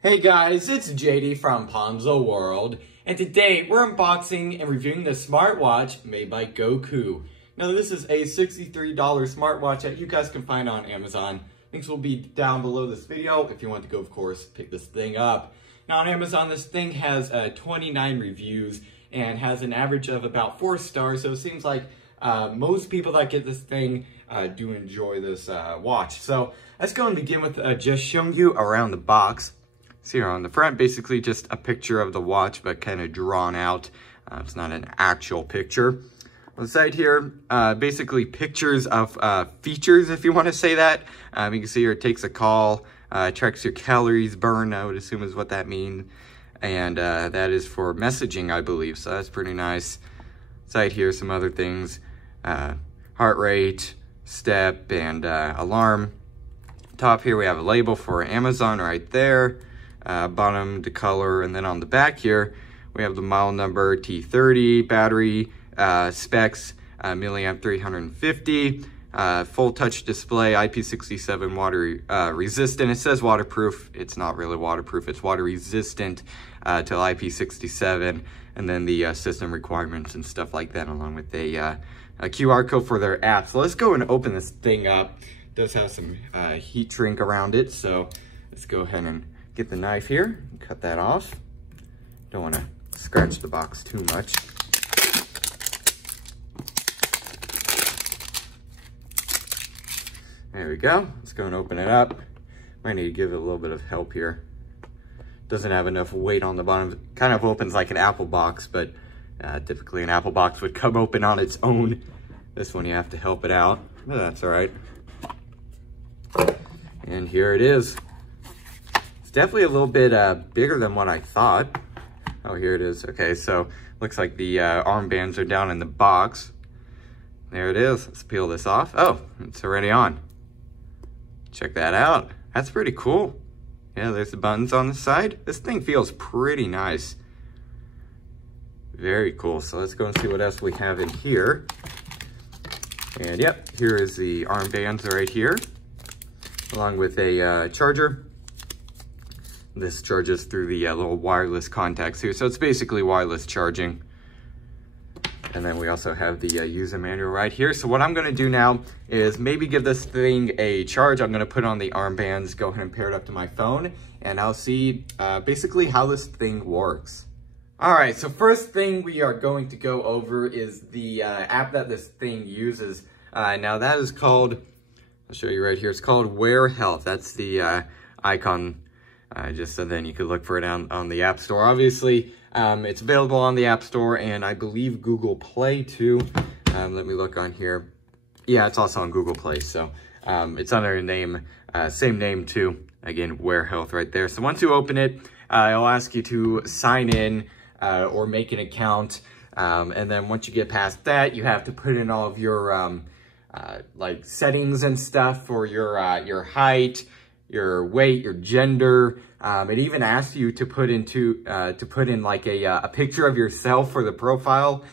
Hey guys, it's JD from Ponzo World, and today we're unboxing and reviewing the smartwatch made by Goku. Now this is a $63 smartwatch that you guys can find on Amazon. Links will be down below this video if you want to go, of course, pick this thing up. Now on Amazon, this thing has 29 reviews and has an average of about 4 stars, so it seems like most people that get this thing do enjoy this watch. So let's go and begin with just showing you around the box. See here on the front, basically just a picture of the watch, but kind of drawn out. It's not an actual picture. On the side here, basically pictures of features, if you want to say that. You can see here it takes a call, tracks your calories burned, I would assume is what that means. And that is for messaging, I believe, so that's pretty nice. Side here, some other things, heart rate, step, and alarm. Top here, we have a label for Amazon right there. Bottom, the color, and then on the back here, we have the model number, T30, battery, specs, milliamp 350, full touch display, IP67 water resistant. It says waterproof. It's not really waterproof. It's water resistant to IP67, and then the system requirements and stuff like that, along with a QR code for their app. So let's go and open this thing up. It does have some heat shrink around it, so let's go ahead and get the knife here, cut that off. Don't want to scratch the box too much. There we go. Let's go and open it up. Might need to give it a little bit of help here. Doesn't have enough weight on the bottom. Kind of opens like an Apple box, but typically an Apple box would come open on its own. This one you have to help it out, but that's all right. And here it is. It's definitely a little bit bigger than what I thought. Oh, here it is. Okay, so looks like the armbands are down in the box. There it is. Let's peel this off. Oh, it's already on. Check that out. That's pretty cool. Yeah, there's the buttons on the side. This thing feels pretty nice. Very cool. So let's go and see what else we have in here. And yep, here is the armbands right here, along with a charger. This charges through the little wireless contacts here. So it's basically wireless charging. And then we also have the user manual right here. So what I'm gonna do now is maybe give this thing a charge. I'm gonna put on the armbands, go ahead and pair it up to my phone, and I'll see basically how this thing works. All right, so first thing we are going to go over is the app that this thing uses. Now that is called, I'll show you right here, it's called Wear Health. That's the icon. Just so then you could look for it on the App Store. Obviously, it's available on the App Store and I believe Google Play too. Let me look on here. Yeah, it's also on Google Play. So it's under a name, same name too. Again, Wear Health right there. So once you open it, it'll ask you to sign in or make an account. And then once you get past that, you have to put in all of your like settings and stuff for your height, your weight, your gender. It even asks you to put in like a picture of yourself for the profile.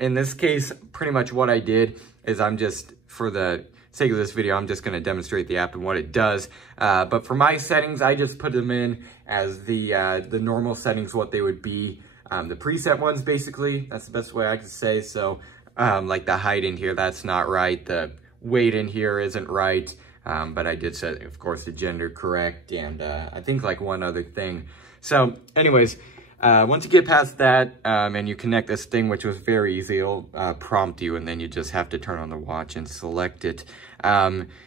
In this case, pretty much what I did is I'm just, for the sake of this video, I'm just gonna demonstrate the app and what it does. But for my settings, I just put them in as the normal settings, what they would be. The preset ones, basically, that's the best way I could say. So like the height in here, that's not right. The weight in here isn't right. But I did set, of course, the gender correct, and I think like one other thing. So anyways, once you get past that and you connect this thing, which was very easy, it'll prompt you, and then you just have to turn on the watch and select it.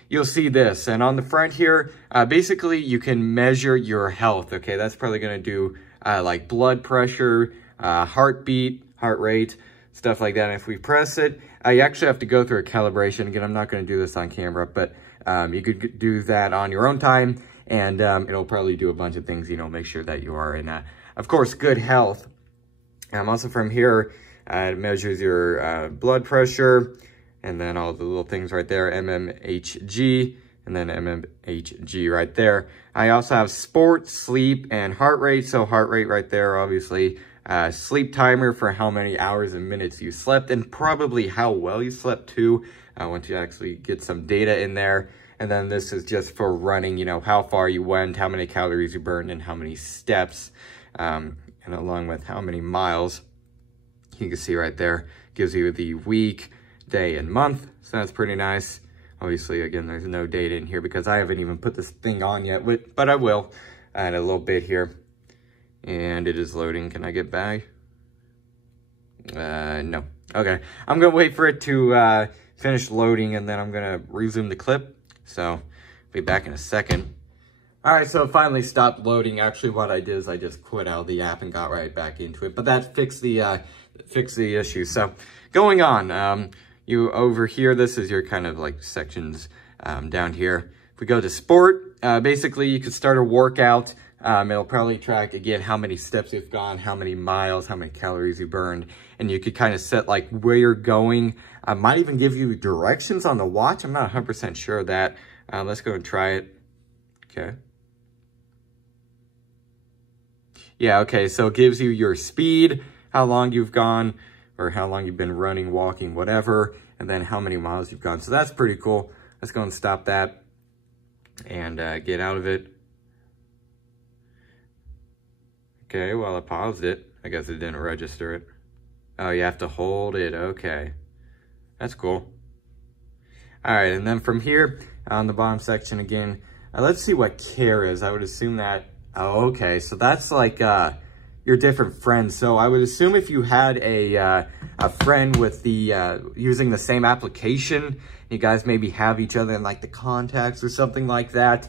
You'll see this, and on the front here, basically you can measure your health. Okay, that's probably gonna do like blood pressure, heartbeat, heart rate, stuff like that. And if we press it, you actually have to go through a calibration. Again, I'm not gonna do this on camera, but you could do that on your own time, and it'll probably do a bunch of things, you know, make sure that you are in, of course, good health. Also from here, it measures your blood pressure, and then all the little things right there, mmHg, and then MMHG right there. I also have sport, sleep, and heart rate. So heart rate right there, obviously. Sleep timer for how many hours and minutes you slept, and probably how well you slept too, once you actually get some data in there. And then this is just for running, you know, how far you went, how many calories you burned, and how many steps, and along with how many miles. You can see right there, gives you the week, day, and month. So that's pretty nice. Obviously, again, there's no data in here because I haven't even put this thing on yet, but I will in a little bit here. And it is loading. Can I get back? No. Okay. I'm going to wait for it to finish loading, and then I'm going to resume the clip. So, be back in a second. All right, so it finally stopped loading. Actually, what I did is I just quit out of the app and got right back into it. But that fixed the issue. So, going on, you over here, this is your kind of like sections down here. If we go to sport, basically you could start a workout. It'll probably track, again, how many steps you've gone, how many miles, how many calories you burned. And you could kind of set like where you're going. I might even give you directions on the watch. I'm not 100% sure of that. Let's go and try it. Okay. Yeah, okay, so it gives you your speed, how long you've gone, or how long you've been running, walking, whatever, and then how many miles you've gone. So that's pretty cool. Let's go and stop that and get out of it. Okay, well, I paused it. I guess it didn't register it. Oh, you have to hold it. Okay. That's cool. All right, and then from here, on the bottom section again, let's see what care is. I would assume that, oh, okay, so that's like your different friends. So I would assume if you had a friend with the, using the same application, you guys maybe have each other in like the contacts or something like that,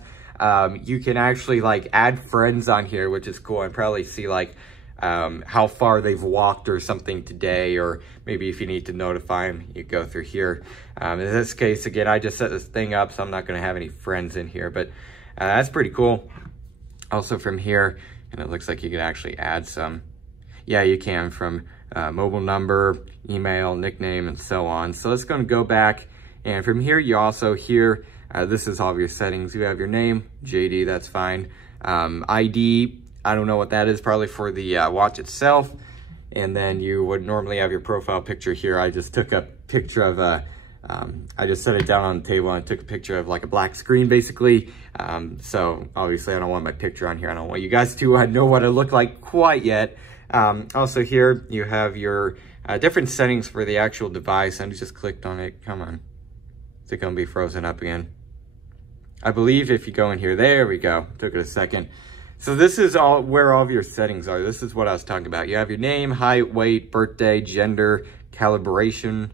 you can actually like add friends on here, which is cool, and probably see like how far they've walked or something today, or maybe if you need to notify them, you go through here. In this case, again, I just set this thing up, so I'm not going to have any friends in here, but that's pretty cool. Also from here, and it looks like you can actually add some. Yeah, you can, from mobile number, email, nickname, and so on. So let's go back, and from here, you also here, this is all of your settings. You have your name, JD, that's fine. ID, I don't know what that is, probably for the watch itself. And then you would normally have your profile picture here. I just took a picture of I just set it down on the table and took a picture of like a black screen, basically. So obviously I don't want my picture on here. I don't want you guys to know what it looked like quite yet. Also here, you have your different settings for the actual device. I just clicked on it. Come on. Is it going to be frozen up again? I believe if you go in here, there we go. Took it a second. So this is all where all of your settings are. This is what I was talking about. You have your name, height, weight, birthday, gender, calibration,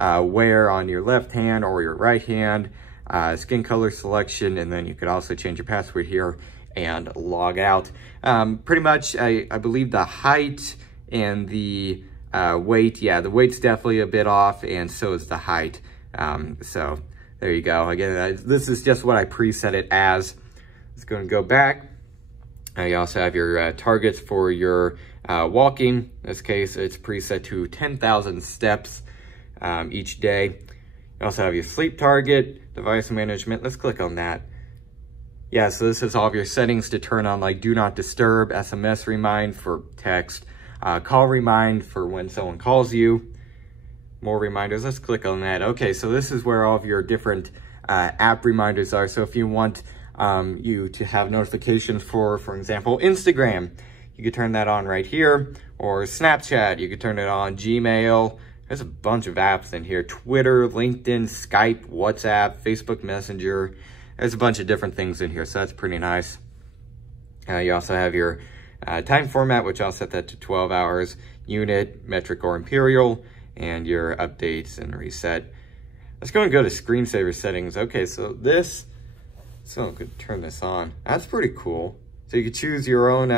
wear on your left hand or your right hand, skin color selection, and then you could also change your password here and log out. Pretty much, I believe the height and the weight, yeah, the weight's definitely a bit off, and so is the height. So there you go. Again, this is just what I preset it as. It's going to go back. You also have your targets for your walking. In this case, it's preset to 10,000 steps each day. You also have your sleep target, device management. Let's click on that. Yeah, so this is all of your settings to turn on, like do not disturb, SMS remind for text, call remind for when someone calls you, more reminders. Let's click on that. Okay, so this is where all of your different app reminders are. So if you want you to have notifications for example, Instagram, you could turn that on right here, or Snapchat, you could turn it on, Gmail. There's a bunch of apps in here, Twitter, LinkedIn, Skype, WhatsApp, Facebook Messenger. There's a bunch of different things in here, so that's pretty nice. You also have your time format, which I'll set that to 12 hours, unit, metric, or imperial, and your updates and reset. Let's go and go to screensaver settings. Okay, so this, so I could turn this on. That's pretty cool. So you could choose your own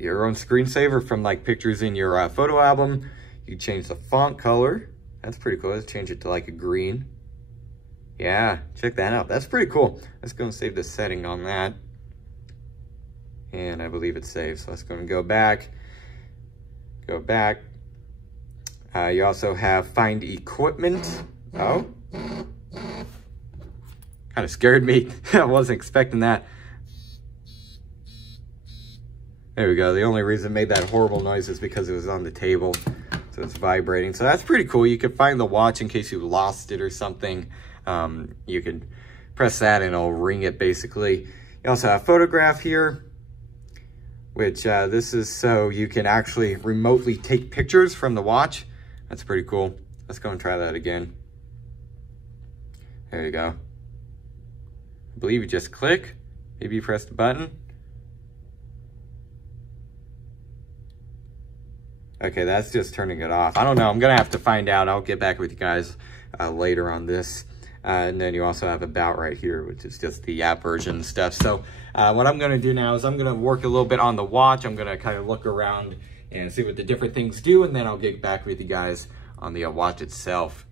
screensaver from like pictures in your photo album. You can change the font color. That's pretty cool. Let's change it to like a green. Yeah, check that out. That's pretty cool. Let's go and save the setting on that. And I believe it's saved. So let's go and go back. Go back. You also have find equipment. Oh. Kind of scared me. I wasn't expecting that. There we go. The only reason it made that horrible noise is because it was on the table. So it's vibrating. So that's pretty cool. You can find the watch in case you lost it or something. You can press that and it'll ring it basically. You also have a photograph here, which this is so you can actually remotely take pictures from the watch. That's pretty cool. Let's go and try that again. There you go. I believe you just click. Maybe you press the button. Okay, that's just turning it off. I don't know. I'm going to have to find out. I'll get back with you guys later on this. And then you also have About right here, which is just the app version stuff. So what I'm going to do now is I'm going to work a little bit on the watch. I'm going to kind of look around and see what the different things do. And then I'll get back with you guys on the watch itself.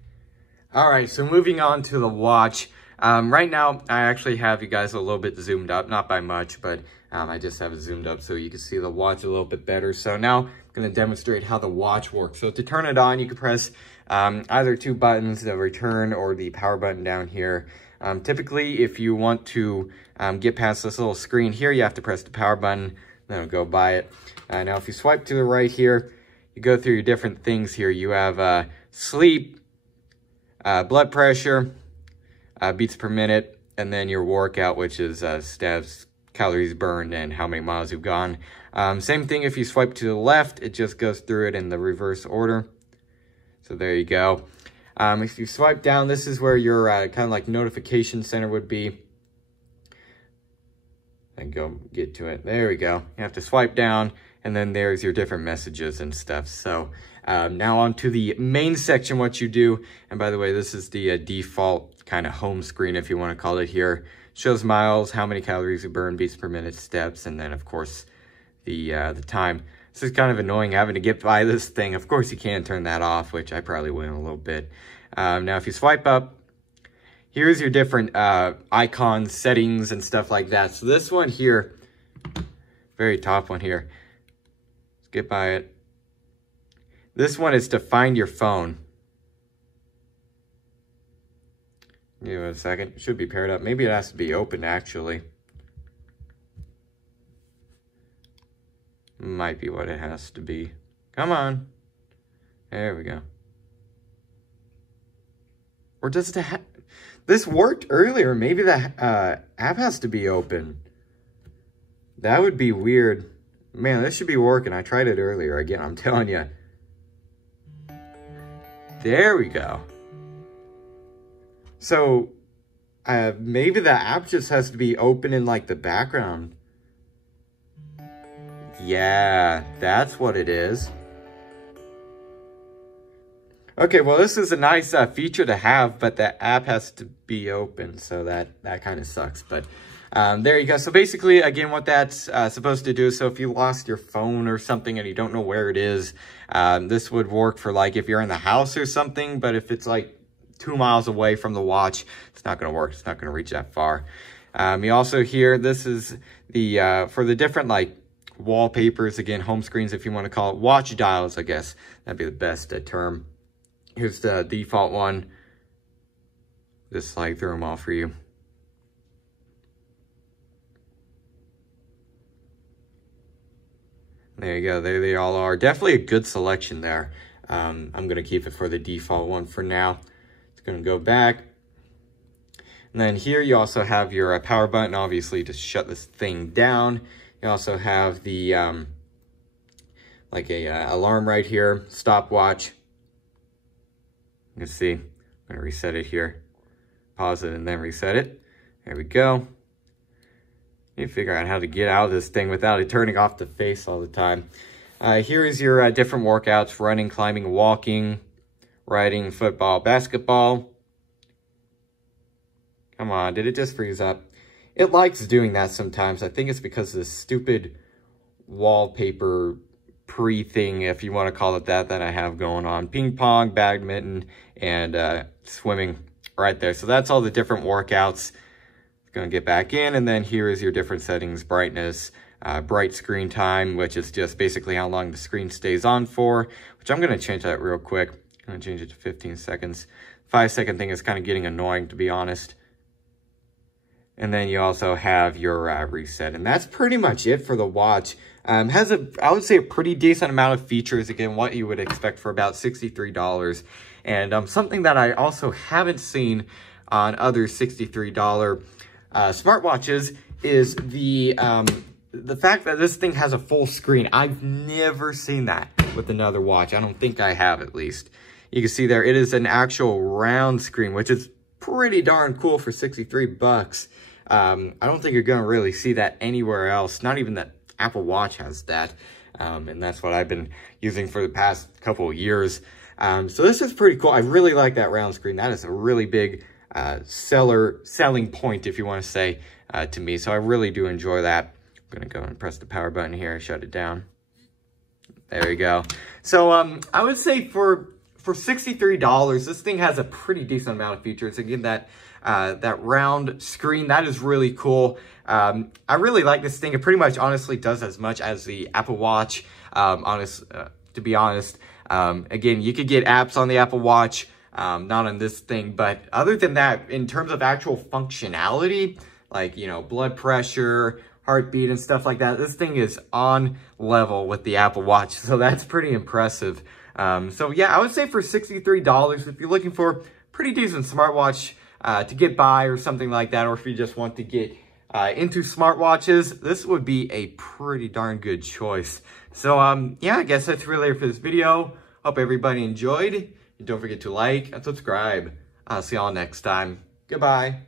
All right, so moving on to the watch. Right now, I actually have you guys a little bit zoomed up. Not by much, but I just have it zoomed up so you can see the watch a little bit better. So now I'm going to demonstrate how the watch works. So to turn it on, you can press either two buttons, the return or the power button down here. Typically, if you want to get past this little screen here, you have to press the power button, then it'll go by it. Now, if you swipe to the right here, you go through your different things here. You have sleep, blood pressure, beats per minute, and then your workout, which is steps, calories burned, and how many miles you've gone. Same thing if you swipe to the left, it just goes through it in the reverse order. So there you go. If you swipe down, this is where your kind of like notification center would be. And go get to it. There we go. You have to swipe down, and then there's your different messages and stuff. So now on to the main section, what you do. And by the way, this is the default kind of home screen, if you want to call it here. Shows miles, how many calories you burn, beats per minute, steps, and then of course the time. This is kind of annoying having to get by this thing. Of course you can turn that off, which I probably will in a little bit. Now if you swipe up, here's your different icons, settings, and stuff like that. So this one here, very top one here, let's get by it. This one is to find your phone. Give it a second. It should be paired up. Maybe it has to be open, actually. Might be what it has to be. Come on. There we go. Or does it this worked earlier. Maybe the app has to be open. That would be weird. Man, this should be working. I tried it earlier. Again, I'm telling you. There we go. So, maybe the app just has to be open in, like, the background. Yeah, that's what it is. Okay, well, this is a nice feature to have, but the app has to be open, so that kind of sucks. But there you go. So basically, again, what that's supposed to do, so if you lost your phone or something and you don't know where it is, this would work for, like, if you're in the house or something, but if it's, like, 2 miles away from the watch, it's not going to work. It's not going to reach that far. You also hear, this is the, for the different, like, wallpapers, again, home screens, if you want to call it, watch dials, I guess. That'd be the best term. Here's the default one. Just slide through them all for you. There you go. There they all are. Definitely a good selection there. I'm going to keep it for the default one for now. It's going to go back. And then here you also have your power button, obviously, to shut this thing down. You also have the, like a alarm right here, stopwatch. You can see, I'm going to reset it here. Pause it and then reset it. There we go. You figure out how to get out of this thing without it turning off the face all the time. Here is your different workouts: running, climbing, walking, riding, football, basketball. Come on, did it just freeze up? It likes doing that sometimes. I think it's because of the stupid wallpaper pre-thing, if you want to call it that I have going on. Ping pong, badminton, and swimming right there. So that's all the different workouts. Going to get back in, and then here is your different settings: brightness, bright screen time, which is just basically how long the screen stays on for, which I'm going to change that real quick. I'm going to change it to 15 seconds. 5-second thing is kind of getting annoying, to be honest. And then you also have your reset. And that's pretty much it for the watch. Has I would say, a pretty decent amount of features. Again, what you would expect for about $63. And something that I also haven't seen on other $63 smartwatches is the fact that this thing has a full screen. I've never seen that with another watch. I don't think I have, at least. You can see there, it is an actual round screen, which is pretty darn cool for 63 bucks. I don't think you're gonna really see that anywhere else. Not even that Apple Watch has that. And that's what I've been using for the past couple of years. So this is pretty cool. I really like that round screen. That is a really big selling point, if you want to say, to me. So I really do enjoy that. I'm gonna go and press the power button here, shut it down. There you go. So I would say for $63, this thing has a pretty decent amount of features. Again, that round screen, that is really cool. I really like this thing. It pretty much honestly does as much as the Apple Watch, to be honest. Again, you could get apps on the Apple Watch, not on this thing, but other than that, in terms of actual functionality, like, you know, blood pressure, heartbeat and stuff like that, this thing is on level with the Apple Watch, so that's pretty impressive. So yeah, I would say for $63, if you're looking for a pretty decent smartwatch to get by or something like that, or if you just want to get into smartwatches, this would be a pretty darn good choice. So yeah, I guess that's really it for this video. Hope everybody enjoyed. And don't forget to like and subscribe. I'll see y'all next time. Goodbye.